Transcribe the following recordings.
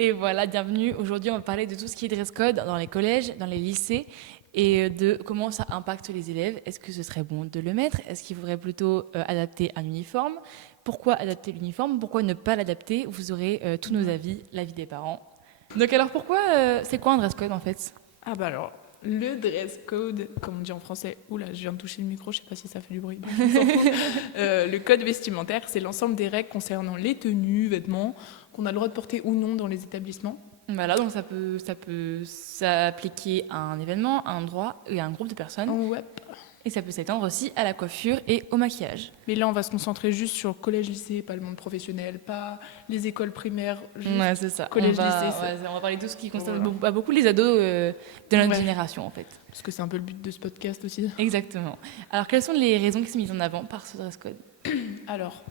Et voilà, bienvenue. Aujourd'hui, on va parler de tout ce qui est dress code dans les collèges, dans les lycées et de comment ça impacte les élèves. Est-ce que ce serait bon de le mettre? Est-ce qu'il faudrait plutôt adapter un uniforme? Pourquoi adapter l'uniforme? Pourquoi ne pas l'adapter? Vous aurez tous nos avis, l'avis des parents. Donc alors pourquoi, c'est quoi un dress code en fait? Ah bah alors, le dress code, comme on dit en français, oula, je viens de toucher le micro, je sais pas si ça fait du bruit. Le code vestimentaire, c'est l'ensemble des règles concernant les tenues, vêtements, qu'on a le droit de porter ou non dans les établissements. Voilà, donc ça peut s'appliquer à un événement, à un endroit et à un groupe de personnes. Ouais. Et ça peut s'étendre aussi à la coiffure et au maquillage. Mais là, on va se concentrer juste sur le collège-lycée, pas le monde professionnel, pas les écoles primaires, juste Ouais, c'est ça. collège-lycée. On va parler de tout ce qui concerne Voilà. beaucoup les ados de notre Ouais. génération, en fait. Parce que c'est un peu le but de ce podcast aussi. Exactement. Alors, quelles sont les raisons qui sont mises en avant par ce dress code? Alors,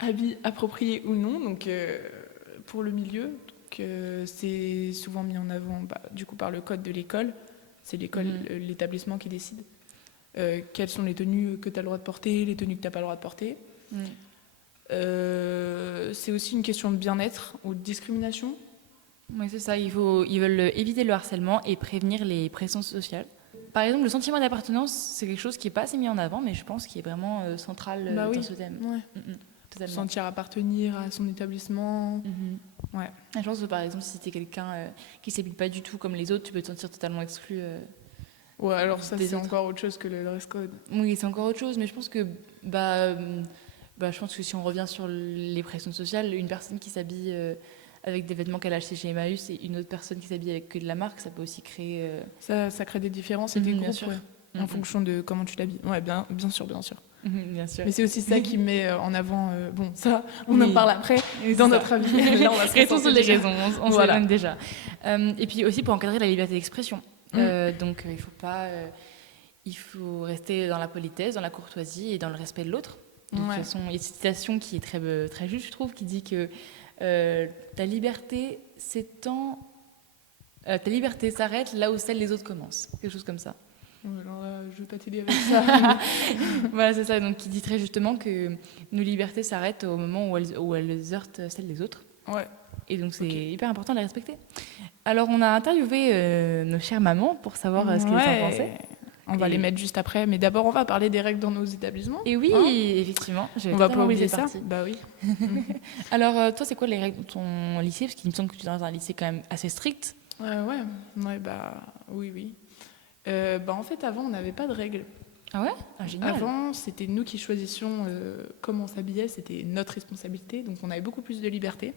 habits appropriés ou non, donc pour le milieu, c'est souvent mis en avant du coup par le code de l'école. C'est l'école, l'établissement qui décide quelles sont les tenues que tu as le droit de porter, les tenues que tu n'as pas le droit de porter. C'est aussi une question de bien-être ou de discrimination. Oui, c'est ça. Ils veulent éviter le harcèlement et prévenir les pressions sociales. Par exemple, le sentiment d'appartenance, c'est quelque chose qui n'est pas assez mis en avant, mais je pense qu'il est vraiment central dans ce thème. Ouais. Totalement. Sentir appartenir à son établissement. Ouais. Je pense que par exemple, si tu es quelqu'un qui ne s'habille pas du tout comme les autres, tu peux te sentir totalement exclu. Ouais, alors ça, c'est autres. encore autre chose que le dress code. Oui, c'est encore autre chose, mais je pense que je pense que si on revient sur les pressions sociales, une personne qui s'habille avec des vêtements qu'elle a achetés chez Emmaüs et une autre personne qui s'habille avec que de la marque, ça peut aussi créer... Ça crée des différences et des groupes, bien sûr. En fonction de comment tu l'habilles. Ouais, bien sûr. Bien sûr. Mais c'est aussi ça qui met en avant... bon, ça, on en parle après, dans notre avis. Là, on va se répondre sur les raisons, on voilà. s'éloigne déjà. Et puis aussi pour encadrer la liberté d'expression. Donc il faut rester dans la politesse, dans la courtoisie et dans le respect de l'autre. De toute façon, il y a une citation qui est très, très juste, je trouve, qui dit que ta liberté s'arrête là où celle des autres commence. Quelque chose comme ça. Alors là, je vais pas t'aider avec ça. Voilà, c'est ça. Donc, qui dit très justement que nos libertés s'arrêtent au moment où elles heurtent celles des autres. Ouais. Et donc, c'est hyper important de les respecter. Alors, on a interviewé nos chères mamans pour savoir ce qu'elles en pensaient. On va les mettre juste après, mais d'abord, on va parler des règles dans nos établissements. Et oui, effectivement. On va pas oublier ça. Bah oui. Alors, toi, c'est quoi les règles de ton lycée? Parce qu'il me semble que tu es dans un lycée quand même assez strict. Oui. En fait, avant, on n'avait pas de règles. Ah ouais? Génial. Avant, c'était nous qui choisissions comment on s'habillait, c'était notre responsabilité, donc on avait beaucoup plus de liberté.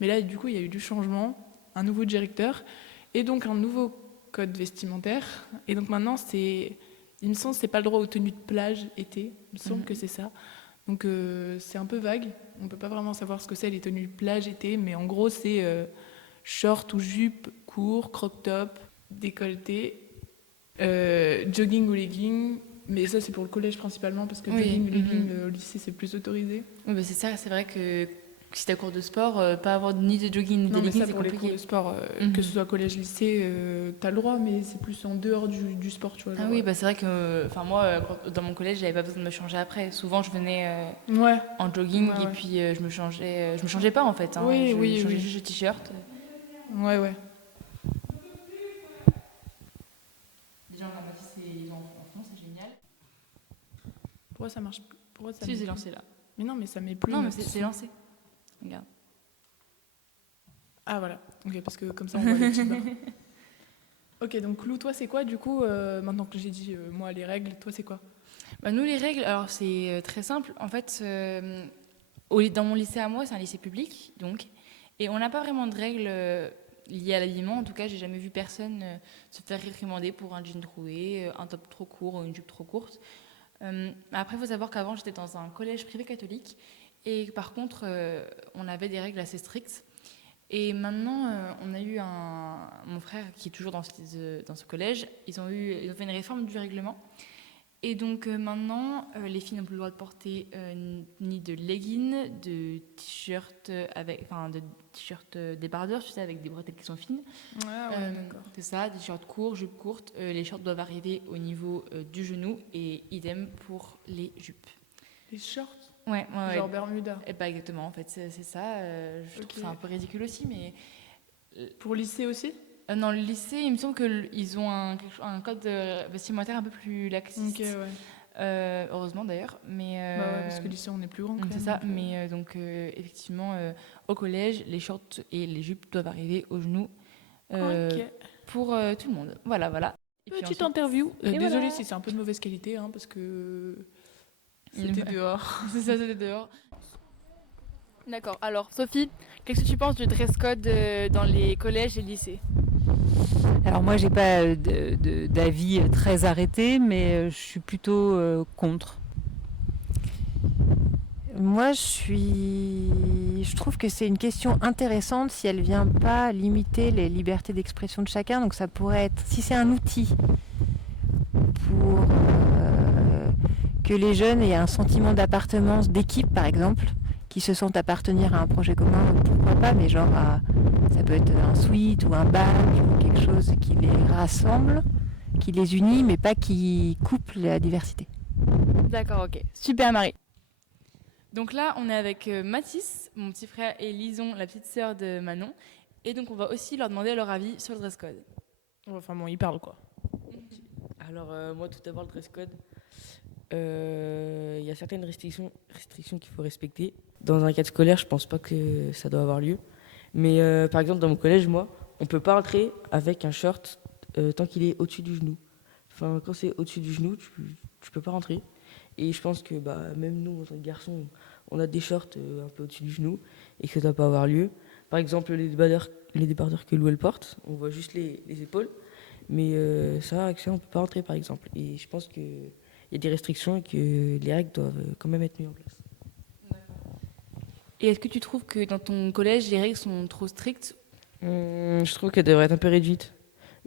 Mais là, du coup, il y a eu du changement, un nouveau directeur, et donc un nouveau code vestimentaire. Et donc maintenant, il me semble que c'est pas le droit aux tenues de plage été. Il me semble que c'est ça. Donc c'est un peu vague. On peut pas vraiment savoir ce que c'est les tenues de plage été, mais en gros, c'est short ou jupe court, crop top, décolleté, jogging ou legging. Mais ça, c'est pour le collège principalement, parce que jogging ou legging, au lycée, c'est plus autorisé. Oui, c'est ça. C'est vrai que si t'as cours de sport, pas avoir ni de jogging ni de legging, c'est pour compliqué. les cours de sport, que ce soit collège, lycée, t'as le droit, mais c'est plus en dehors du sport, tu vois. Ah oui, c'est vrai que moi, dans mon collège, j'avais pas besoin de me changer après. Souvent, je venais en jogging et puis je me changeais pas en fait. Hein. Je changeais juste le t-shirt. Ouais. Déjà, on a ma fille, c'est en fond, c'est génial. Pourquoi ça marche? Si, c'est lancé là. Mais non, mais ça met plus. Non, mais c'est lancé. Regarde. Ah voilà, ok, parce que comme ça on voit les petites barres. Ok, donc Lou, toi c'est quoi du coup, maintenant que j'ai dit moi les règles, toi c'est quoi? Nous les règles, alors c'est très simple. En fait, dans mon lycée à moi, c'est un lycée public, donc, et on n'a pas vraiment de règles liées à l'habillement. En tout cas, j'ai jamais vu personne se faire réprimander pour un jean troué, un top trop court ou une jupe trop courte. Après, il faut savoir qu'avant, j'étais dans un collège privé catholique, et par contre, on avait des règles assez strictes. Et maintenant, on a eu mon frère qui est toujours dans ce collège. Ils ont fait une réforme du règlement. Et donc maintenant, les filles n'ont plus le droit de porter ni de leggings, de t-shirts de t-shirts débardeurs, tu sais, avec des bretelles qui sont fines. D'accord. C'est ça, des t-shirts courts, jupes courtes. Les shorts doivent arriver au niveau du genou et idem pour les jupes. Les shorts? Ouais. Genre Bermuda. Et pas exactement, en fait, c'est ça. Je trouve ça un peu ridicule aussi, mais Pour lycée aussi? dans le lycée, il me semble qu'ils ont un code vestimentaire un peu plus Ok, laxiste. ouais. Heureusement d'ailleurs, mais Bah ouais, parce que lycée, on est plus grand quand c'est même. ça. Donc, Mais donc effectivement, au collège, les shorts et les jupes doivent arriver aux genoux Ok. pour tout le monde. Voilà. Et puis Petite ensuite, interview. et Désolée voilà. si c'est un peu de mauvaise qualité, hein, parce que c'était dehors. C'est ça, c'était dehors. D'accord. Alors, Sophie, qu'est-ce que tu penses du dress code dans les collèges et lycées? Alors moi, j'ai pas d'avis très arrêté, mais je suis plutôt contre. Moi, je trouve que c'est une question intéressante si elle vient pas limiter les libertés d'expression de chacun. Donc ça pourrait être, si c'est un outil pour que les jeunes aient un sentiment d'appartenance, d'équipe par exemple, qui se sentent appartenir à un projet commun, pourquoi pas, mais genre ça peut être un sweat ou un badge ou quelque chose qui les rassemble, qui les unit, mais pas qui coupe la diversité. D'accord, ok. Super, Marie. Donc là, on est avec Mathis, mon petit frère, et Lison, la petite sœur de Manon. Et donc, on va aussi leur demander leur avis sur le dress code. Enfin bon, il parle quoi. Alors, moi, tout d'abord, le dress code, il y a certaines restrictions qu'il faut respecter. Dans un cadre scolaire, je pense pas que ça doit avoir lieu. Mais par exemple, dans mon collège, moi, on peut pas entrer avec un short tant qu'il est au-dessus du genou. Enfin, quand c'est au-dessus du genou, tu peux pas rentrer. Et je pense que même nous, en tant que garçons, on a des shorts un peu au-dessus du genou et que ça doit pas avoir lieu. Par exemple, les débardeurs que Lou elle porte, on voit juste les épaules. Mais ça, avec ça, on peut pas rentrer, par exemple. Et je pense qu'il y a des restrictions et que les règles doivent quand même être mises en place. Et est-ce que tu trouves que dans ton collège, les règles sont trop strictes? Je trouve qu'elle devrait être un peu réduite.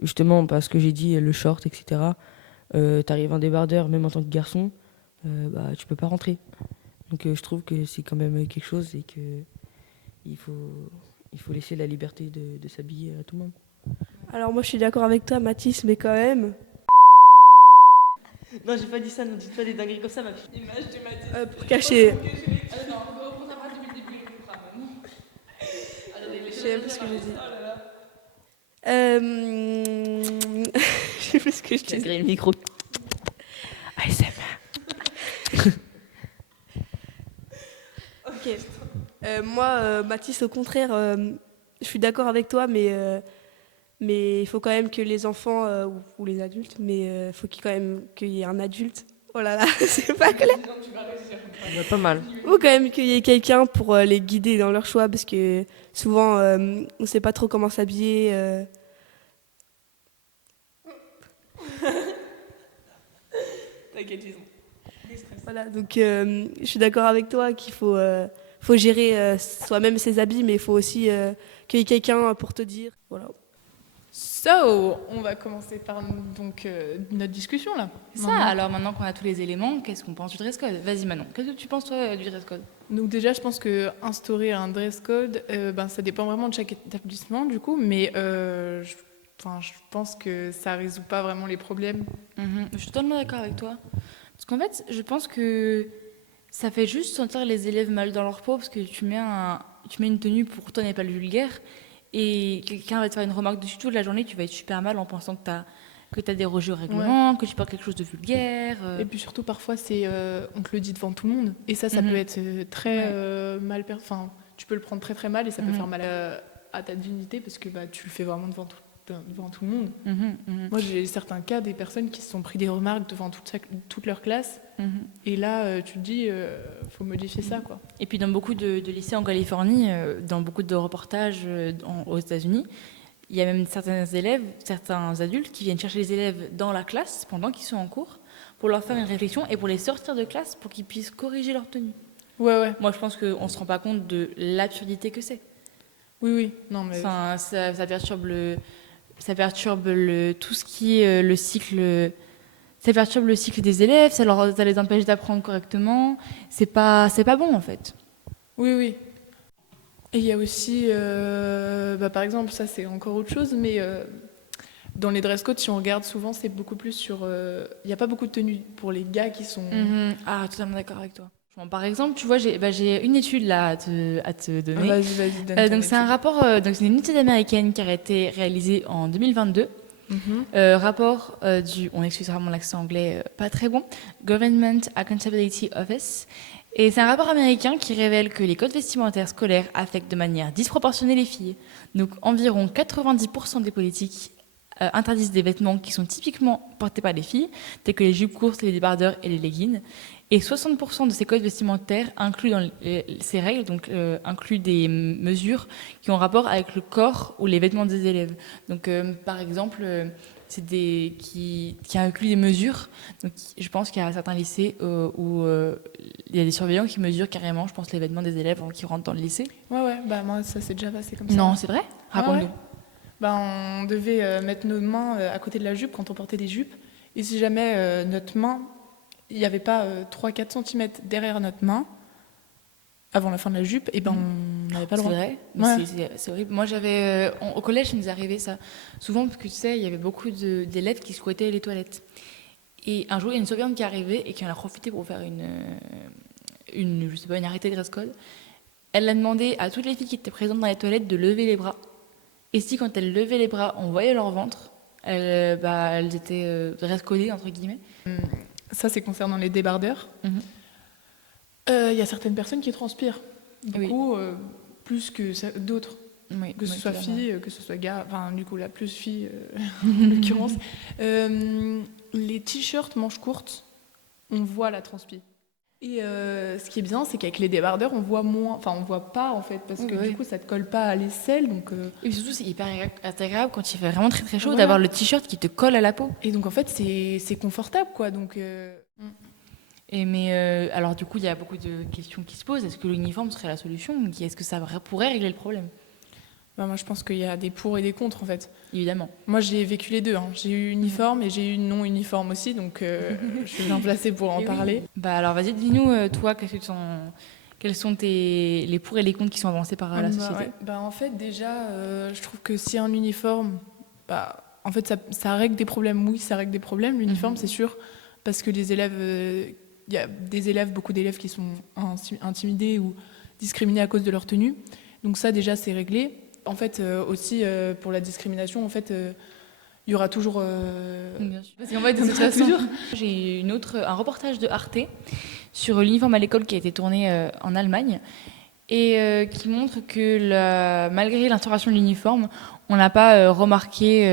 Justement, parce que j'ai dit le short, etc. T'arrives en débardeur, même en tant que garçon, tu peux pas rentrer. Donc je trouve que c'est quand même quelque chose et que il faut laisser la liberté de s'habiller à tout le monde. Alors moi je suis d'accord avec toi Mathis, mais quand même, Non, j'ai pas dit ça, ne dites pas des dingueries comme ça, ma fille. pour cacher... Je sais même plus ce que j'ai dit. Je sais plus ce que je J'ai dis. grillé le micro. Ok. Moi, Mathis, au contraire, je suis d'accord avec toi, mais il faut quand même que les enfants, ou les adultes, mais il faut quand même qu'il y ait un adulte. Oh là là, c'est pas clair. Pas mal. Ou quand même qu'il y ait quelqu'un pour les guider dans leur choix, parce que souvent, on ne sait pas trop comment s'habiller. T'inquiète, disons. Voilà, donc je suis d'accord avec toi qu'il faut gérer soi-même ses habits, mais il faut aussi qu'il y ait quelqu'un pour te dire. Voilà. So, on va commencer par donc notre discussion là. Ça, alors maintenant qu'on a tous les éléments, qu'est-ce qu'on pense du dress code? Vas-y Manon, qu'est-ce que tu penses toi du dress code? Donc déjà, je pense que instaurer un dress code, ça dépend vraiment de chaque établissement du coup, mais je pense que ça résout pas vraiment les problèmes. Je suis totalement d'accord avec toi. Parce qu'en fait, je pense que ça fait juste sentir les élèves mal dans leur peau parce que tu mets une tenue pour toi n'est pas le vulgaire et quelqu'un va te faire une remarque dessus toute la journée, tu vas être super mal en pensant que t'as dérogé au règlement, que tu portes quelque chose de vulgaire. Et puis surtout, parfois, on te le dit devant tout le monde. Et ça peut être très mal... Enfin, tu peux le prendre très très mal et ça peut faire mal à ta dignité parce que tu le fais vraiment devant tout le monde. Moi, j'ai certains cas des personnes qui se sont pris des remarques devant toute leur classe. Et là, tu te dis, faut modifier ça, quoi. Et puis dans beaucoup de lycées en Californie, dans beaucoup de reportages aux États-Unis, il y a même certains adultes qui viennent chercher les élèves dans la classe pendant qu'ils sont en cours pour leur faire une réflexion et pour les sortir de classe pour qu'ils puissent corriger leur tenue. Ouais. Moi, je pense qu'on ne se rend pas compte de l'absurdité que c'est. Oui. Non, mais... Enfin, ça perturbe tout ce qui est le cycle. Ça perturbe le cycle des élèves, ça les empêche d'apprendre correctement. C'est pas bon en fait. Oui. Et il y a aussi, par exemple, ça c'est encore autre chose, mais dans les dress codes, si on regarde souvent, c'est beaucoup plus sur... Il n'y a pas beaucoup de tenues pour les gars qui sont... Ah, totalement d'accord avec toi. Bon, par exemple, tu vois, j'ai une étude là à te donner. Vas-y, donne ton Donc c'est un étude. rapport, donc c'est une étude américaine qui a été réalisée en 2022. Mhm. Rapport on excusera mon accent anglais pas très bon, Government Accountability Office. Et c'est un rapport américain qui révèle que les codes vestimentaires scolaires affectent de manière disproportionnée les filles. Donc environ 90% des politiques interdisent des vêtements qui sont typiquement portés par les filles, tels que les jupes courtes, les débardeurs et les leggings. Et 60% de ces codes vestimentaires incluent dans ces règles, donc incluent des mesures qui ont rapport avec le corps ou les vêtements des élèves. Donc par exemple, qui incluent des mesures. Donc je pense qu'il y a certains lycées où il y a des surveillants qui mesurent carrément, je pense, les vêtements des élèves qui rentrent dans le lycée. Ouais, bah moi ça s'est déjà passé comme ça. Non, c'est vrai? Raconte-nous. Ouais. Bah, on devait mettre nos mains à côté de la jupe quand on portait des jupes. Et si jamais notre main, il n'y avait pas 3-4 cm derrière notre main, avant la fin de la jupe, et ben on n'avait pas le C'est droit. vrai, Ouais. c'est horrible. Moi, au collège, ça nous arrivait ça. Souvent, parce que tu sais, il y avait beaucoup d'élèves qui squattaient les toilettes. Et un jour, il y a une surveillante qui est arrivée et qui en a profité pour faire je sais pas, une arrêté de dress code. Elle a demandé à toutes les filles qui étaient présentes dans les toilettes de lever les bras. Et si, quand elles levaient les bras, on voyait leur ventre, elles étaient dress codées, entre guillemets. Ça, c'est concernant les débardeurs. Mhm. Il y a certaines personnes qui transpirent. Oui. Beaucoup, plus que d'autres. Oui, Que ce oui, soit totalement. fille, que ce soit gars. Enfin, du coup, la plus fille, en l'occurrence. Les t-shirts manches courtes, on voit la transpi. Et ce qui est bien, c'est qu'avec les débardeurs, on voit moins. Enfin, on voit pas, en fait, parce que Oui. du coup, ça te colle pas à l'aisselle. Donc, Et puis surtout, c'est hyper agréable quand il fait vraiment très très chaud Voilà. d'avoir le t-shirt qui te colle à la peau. et donc, en fait, c'est confortable, quoi. Donc, Alors du coup, il y a beaucoup de questions qui se posent. Est-ce que l'uniforme serait la solution? Est-ce que ça pourrait régler le problème? bah, moi, je pense qu'il y a des pour et des contre, en fait. Évidemment. Moi, j'ai vécu les deux. Hein. J'ai eu uniforme et j'ai eu non uniforme aussi. Donc, je suis bien placée pour en Et oui. parler. Bah alors vas-y, dis-nous, toi, quels sont les pour et les contre qui sont avancés par la société? Ouais. Bah, en fait, déjà, je trouve que si un uniforme, bah, en fait, ça règle des problèmes. Oui, ça règle des problèmes. L'uniforme, c'est sûr, parce que les élèves, il y a beaucoup d'élèves qui sont intimidés ou discriminés à cause de leur tenue. Donc ça, déjà, c'est réglé. En fait, aussi, pour la discrimination, en fait, il y aura toujours... Bien sûr. Parce qu'en fait, de toute façon, j'ai un reportage de Arte sur l'uniforme à l'école qui a été tourné en Allemagne et qui montre que malgré l'instauration de l'uniforme, on n'a pas remarqué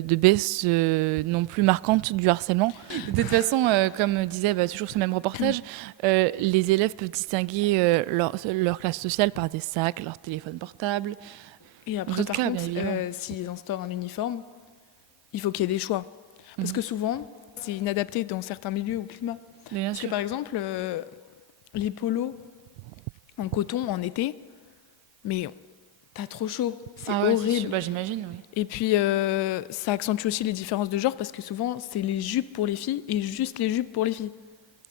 de baisse non plus marquante du harcèlement. De toute façon, comme disait toujours ce même reportage, les élèves peuvent distinguer leur classe sociale par des sacs, leur téléphone portable. Et après, D'autres par cas, contre, bien évidemment. s'ils instaurent un uniforme, il faut qu'il y ait des choix. Parce que souvent, c'est inadapté dans certains milieux ou climats. Bien Parce que sûr. par exemple, les polos en coton en été, mais t'as trop chaud, c'est Ah ouais, horrible. sûr. Bah, j'imagine, oui. Et puis ça accentue aussi les différences de genre parce que souvent c'est les jupes pour les filles et juste les jupes pour les filles.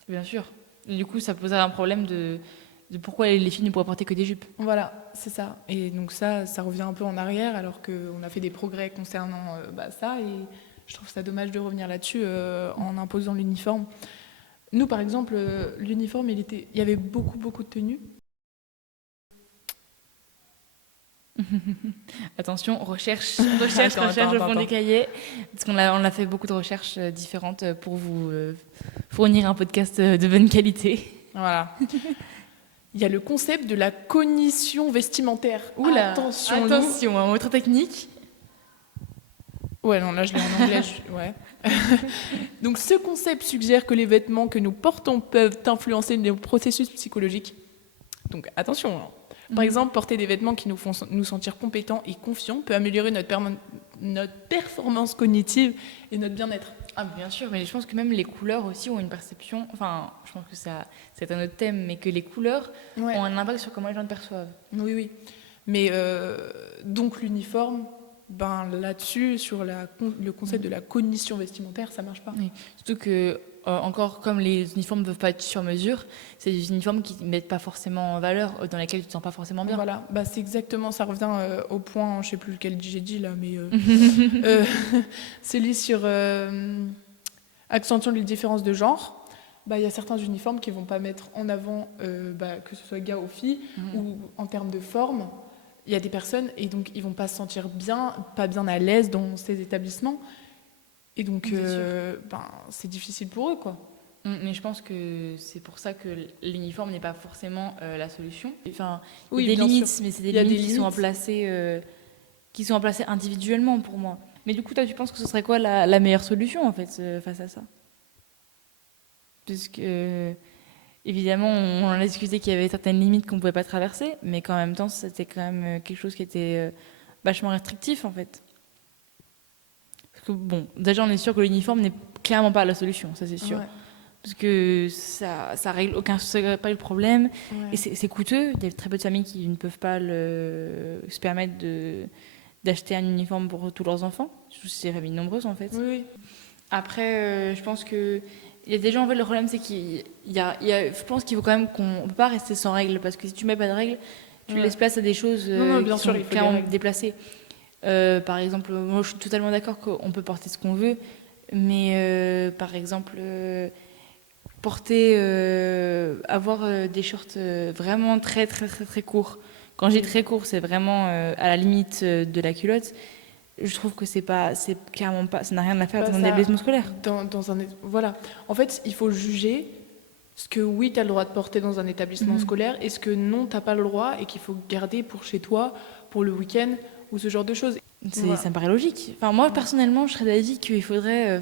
Bien sûr. Et du coup, ça poserait un problème de pourquoi les filles ne pourraient porter que des jupes. Voilà, c'est ça. Et donc ça revient un peu en arrière alors qu'on a fait des progrès concernant ça et je trouve ça dommage de revenir là-dessus en imposant l'uniforme. Nous par exemple, l'uniforme il y avait beaucoup de tenues. Attention, recherche Attends, au fond des cahiers. Parce qu'on a fait beaucoup de recherches différentes pour vous fournir un podcast de bonne qualité. Voilà. Il y a le concept de la cognition vestimentaire. Oula, attention, attention, un mot trop technique. Ouais, non, là je l'ai en anglais. Ouais. Donc ce concept suggère que les vêtements que nous portons peuvent influencer nos processus psychologiques. Donc attention. Hein. Par exemple, porter des vêtements qui nous font nous sentir compétents et confiants peut améliorer notre performance cognitive et notre bien-être. Ah, bien sûr, mais je pense que même les couleurs aussi ont une perception. Enfin, je pense que c'est un autre thème, mais que les couleurs ont un impact sur comment les gens le perçoivent. Oui. Mais donc l'uniforme, là-dessus, sur le concept de la cognition vestimentaire, ça marche pas. Oui. Surtout que, encore comme les uniformes ne peuvent pas être sur mesure, c'est des uniformes qui ne mettent pas forcément en valeur, dans lesquels tu ne te sens pas forcément bien. Voilà, c'est exactement, ça revient au point, je sais plus lequel j'ai dit là, mais celui sur accentuant les différences de genre. il y a certains uniformes qui vont pas mettre en avant que ce soit gars ou filles, ou en termes de forme. Il y a des personnes, et donc ils vont pas se sentir pas bien à l'aise dans ces établissements. Et donc, c'est difficile pour eux, quoi. Mais je pense que c'est pour ça que l'uniforme n'est pas forcément la solution. Enfin, Oui, il y a des bien limites, sûr. mais c'est Il des y a des limites limites. qui sont placées individuellement pour moi. Mais du coup, toi, tu penses que ce serait quoi la meilleure solution, en fait, face à ça? Puisque, évidemment, on en a discuté qu'il y avait certaines limites qu'on ne pouvait pas traverser, mais qu'en même temps, c'était quand même quelque chose qui était vachement restrictif, en fait. Parce que, bon, déjà, on est sûr que l'uniforme n'est clairement pas la solution, ça c'est sûr. Ouais. Parce que ça règle pas le problème. Ouais. Et c'est coûteux. Il y a très peu de familles qui ne peuvent pas se permettre d'acheter un uniforme pour tous leurs enfants. Surtout si c'est des familles nombreuses, en fait. Oui. Après, je pense que il y a des gens, en fait, le problème, c'est je pense qu'il faut quand même qu'on ne peut pas rester sans règles. Parce que si tu mets pas de règles, tu laisses place à des choses Non, bien qui sûr, sont il faut des clairement règles. déplacées. Par exemple, moi, je suis totalement d'accord qu'on peut porter ce qu'on veut. Mais, par exemple... avoir des shorts vraiment très très très très courts. Quand j'ai très court, c'est vraiment à la limite de la culotte. Je trouve que c'est clairement pas, ça n'a rien à faire dans un établissement scolaire. Voilà. En fait, il faut juger ce que oui, tu as le droit de porter dans un établissement scolaire et ce que non, tu n'as pas le droit et qu'il faut garder pour chez toi, pour le week-end ou ce genre de choses. Voilà. Ça me paraît logique. Enfin, moi, personnellement, je serais d'avis qu'il faudrait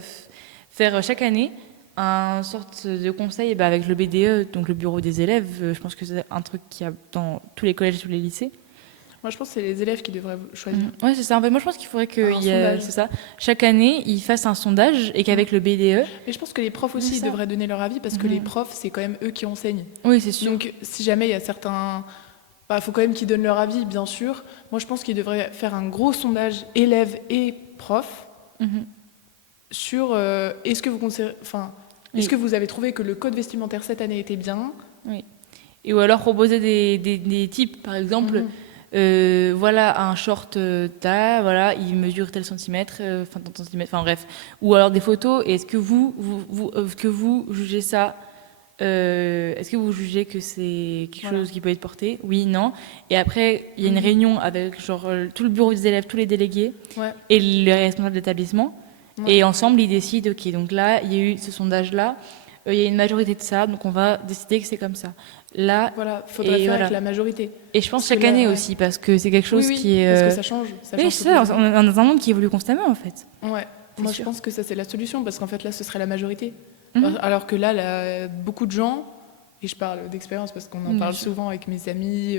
faire chaque année un sorte de conseil avec le BDE, donc le bureau des élèves. Je pense que c'est un truc qu'il y a dans tous les collèges et tous les lycées. Moi, je pense que c'est les élèves qui devraient choisir. Ouais, c'est ça. En fait, moi, je pense qu'il faudrait que sondage. c'est ça. Chaque année, ils fassent un sondage et qu'avec le BDE. Mais je pense que les profs aussi devraient donner leur avis parce que les profs, c'est quand même eux qui enseignent. Oui, c'est sûr. Donc, si jamais il y a certains... faut quand même qu'ils donnent leur avis, bien sûr. Moi, je pense qu'ils devraient faire un gros sondage élèves et profs sur est-ce que vous avez trouvé que le code vestimentaire cette année était bien? Oui. Et ou alors proposer des types, par exemple, voilà un short voilà, il mesure tel centimètre, tant centimètres, enfin bref. Ou alors des photos, et est-ce que vous jugez ça est-ce que vous jugez que c'est quelque chose qui peut être porté? Oui, non. Et après, il y a une réunion avec tout le bureau des élèves, tous les délégués et les responsables d'établissement. Et ensemble, ils décident, ok, donc là, il y a eu ce sondage-là, il y a une majorité de ça, donc on va décider que c'est comme ça. Là, faudrait faire avec la majorité. Et je pense chaque année aussi, parce que c'est quelque chose qui est... parce que ça change. Oui, c'est ça, on est dans un monde qui évolue constamment, en fait. Ouais, moi je pense que ça c'est la solution, parce qu'en fait là, ce serait la majorité. Mhm. Alors que là, beaucoup de gens, et je parle d'expérience parce qu'on en parle souvent avec mes amis,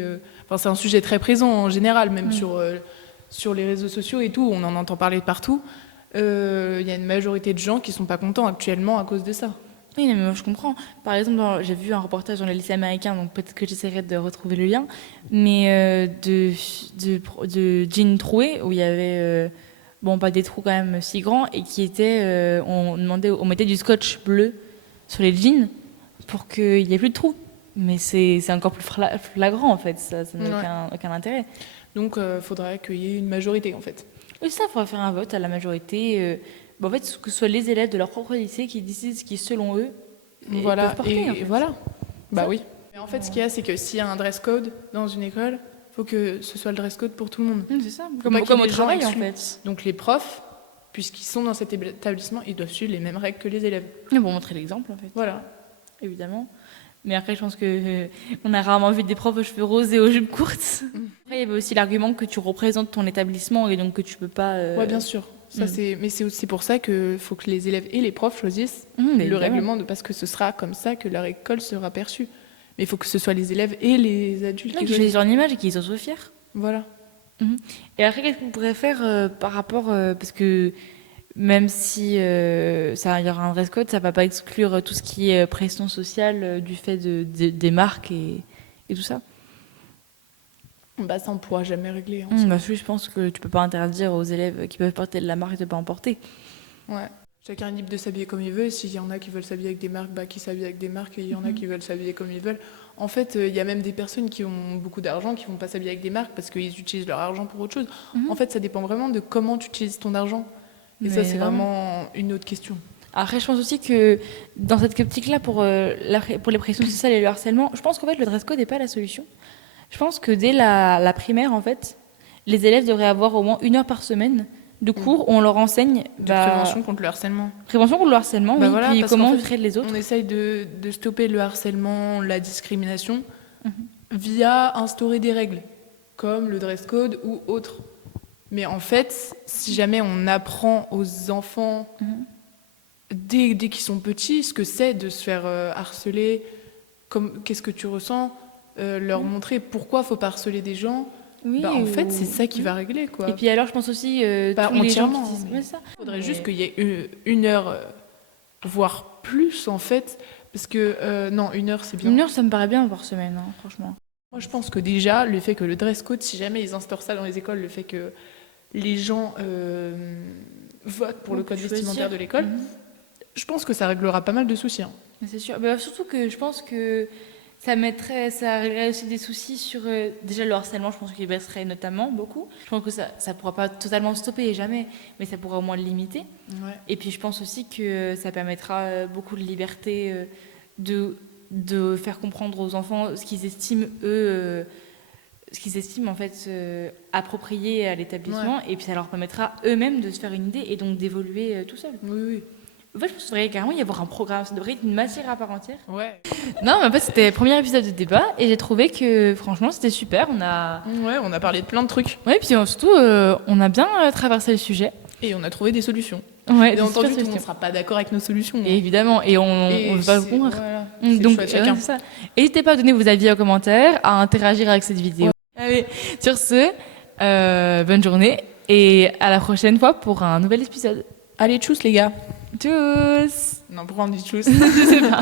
c'est un sujet très présent en général, même sur les réseaux sociaux et tout, on en entend parler de partout. Il y a une majorité de gens qui sont pas contents actuellement à cause de ça. Oui, mais moi je comprends. Par exemple, j'ai vu un reportage dans le lycée américain, donc peut-être que j'essaierai de retrouver le lien, mais de jeans troués, où il y avait, pas des trous quand même si grands, et qui étaient, on mettait du scotch bleu sur les jeans pour qu'il n'y ait plus de trous. Mais c'est encore plus flagrant en fait, ça n'a aucun intérêt. Donc il faudrait qu'il y ait une majorité en fait. Oui, ça, il faudrait faire un vote à la majorité. En fait, que ce soit les élèves de leur propre lycée qui décident ce qui, selon eux, peuvent porter. En fait. Voilà. Oui. Mais en fait, ce qu'il y a, c'est que s'il y a un dress code dans une école, il faut que ce soit le dress code pour tout le monde. C'est ça. Comme au travail, en fait. Donc les profs, puisqu'ils sont dans cet établissement, ils doivent suivre les mêmes règles que les élèves. Pour montrer l'exemple, en fait. Voilà. Évidemment. Mais après, je pense que on a rarement vu des profs aux cheveux roses et aux jupes courtes. Après, il y avait aussi l'argument que tu représentes ton établissement et donc que tu peux pas... Oui, bien sûr. Ça, mais c'est aussi pour ça qu'il faut que les élèves et les profs choisissent le règlement, parce que ce sera comme ça que leur école sera perçue. Mais il faut que ce soit les élèves et les adultes qui choisissent leur image et qu'ils en soient fiers. Voilà. Et après, qu'est-ce qu'on pourrait faire par rapport... parce que même si il y aura un dress code, ça ne va pas exclure tout ce qui est pression sociale du fait des marques et tout ça. Ça, on ne pourra jamais régler. Je pense que tu ne peux pas interdire aux élèves qui peuvent porter de la marque de ne pas en porter. Ouais. Chacun est libre de s'habiller comme il veut. S'il y en a qui veulent s'habiller avec des marques, qui s'habillent avec des marques. Et il y en a qui veulent s'habiller comme ils veulent. En fait, il y a même des personnes qui ont beaucoup d'argent qui ne vont pas s'habiller avec des marques parce qu'ils utilisent leur argent pour autre chose. En fait, ça dépend vraiment de comment tu utilises ton argent. Et ça, c'est vraiment une autre question. Après, je pense aussi que dans cette optique-là, pour les pressions sociales et le harcèlement, je pense qu'en fait, le dress code n'est pas la solution. Je pense que dès la primaire, en fait, les élèves devraient avoir au moins 1 heure par semaine de cours où on leur enseigne De prévention contre le harcèlement. prévention contre le harcèlement, Bah oui, voilà, puis parce comment qu'en fait, traiter les autres. On essaye de stopper le harcèlement, la discrimination, via instaurer des règles, comme le dress code ou autre. Mais en fait, si jamais on apprend aux enfants, dès qu'ils sont petits, ce que c'est de se faire harceler, qu'est-ce que tu ressens, leur montrer pourquoi il faut pas harceler des gens, Oui, en fait, c'est ça qui va régler, quoi. Et puis alors, je pense aussi Pas tous les gens entièrement, qui disent mais ouais, ça. Il faudrait juste qu'il y ait 1 heure, voire plus, en fait, parce que, non, 1 heure, c'est bien. 1 heure, ça me paraît bien par semaine, hein, franchement. Moi, je pense que déjà, le fait que le dress code, si jamais ils instaurent ça dans les écoles, le fait que les gens votent pour le code vestimentaire de l'école, je pense que ça réglera pas mal de soucis. Hein. Mais c'est sûr. Bah, surtout que je pense que ça réglerait aussi des soucis sur déjà le harcèlement. Je pense qu'il baisserait notamment beaucoup. Je pense que ça pourra pas totalement stopper, jamais, mais ça pourra au moins le limiter. Ouais. Et puis je pense aussi que ça permettra beaucoup de liberté de faire comprendre aux enfants ce qu'ils estiment eux. Ce qu'ils estiment en fait approprié à l'établissement, et puis ça leur permettra eux-mêmes de se faire une idée et donc d'évoluer tout seul. Oui, oui. En fait, je pense qu'il devrait carrément y avoir un programme, ça devrait être une matière à part entière. Ouais. Non, mais en fait, c'était le premier épisode de débat et j'ai trouvé que franchement, c'était super. On a parlé de plein de trucs. ouais, puis surtout, on a bien traversé le sujet. Et on a trouvé des solutions. Ouais, Bien des super entendu, tout le monde ne solutions. sera pas d'accord avec nos solutions. Et évidemment, et on ne va pas c'est- convaincre. voilà, c'est le Donc, choix de chacun. c'est ça. N'hésitez pas à donner vos avis en commentaire, à interagir avec cette vidéo. Allez, sur ce, bonne journée et à la prochaine fois pour un nouvel épisode. Allez, tchuss les gars. Tchuss. Non, pourquoi on dit tchuss? Je sais pas.